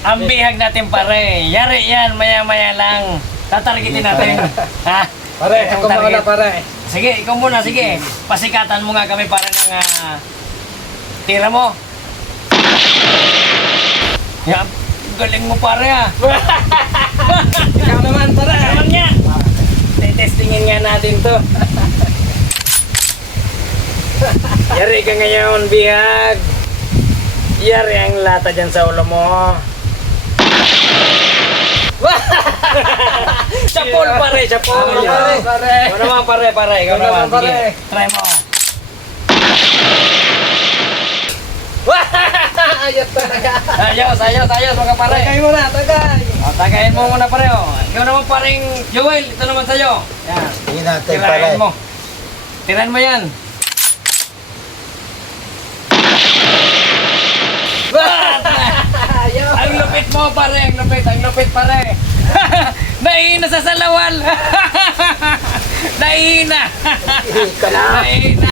Ang bihag natin pare. Yari yan, maya-maya lang. Tatargetin natin. ha? Pare, ako mga target. na pare. Sige, ikaw muna, sige. Pasikatan mo nga kami para ng ah, tira mo. Yan, galing mo pare ah. Ikaw naman pare. Naman nga. Testingin nga natin to. Yari ka ngayon, bihag. Yari ang lata dyan sa ulo mo. Chapol pare, chapol. Pare, pare. Ikaw naman pare, pare. Ikaw naman, pare. Try mo. Ayos talaga. Ayos, ayos, ayos mga pare. Tagay mo na, tagay. O, tagayin mo muna pare. Oh. Ikaw naman paring Joel, ito naman sa'yo. Yan. Tingin natin pare. Tirahin mo. Tirahin mo yan. Ayos. ang lupit mo pare, ang lupit, ang lupit pare. Nahihina sa salawal. Nahihina. Nahihina.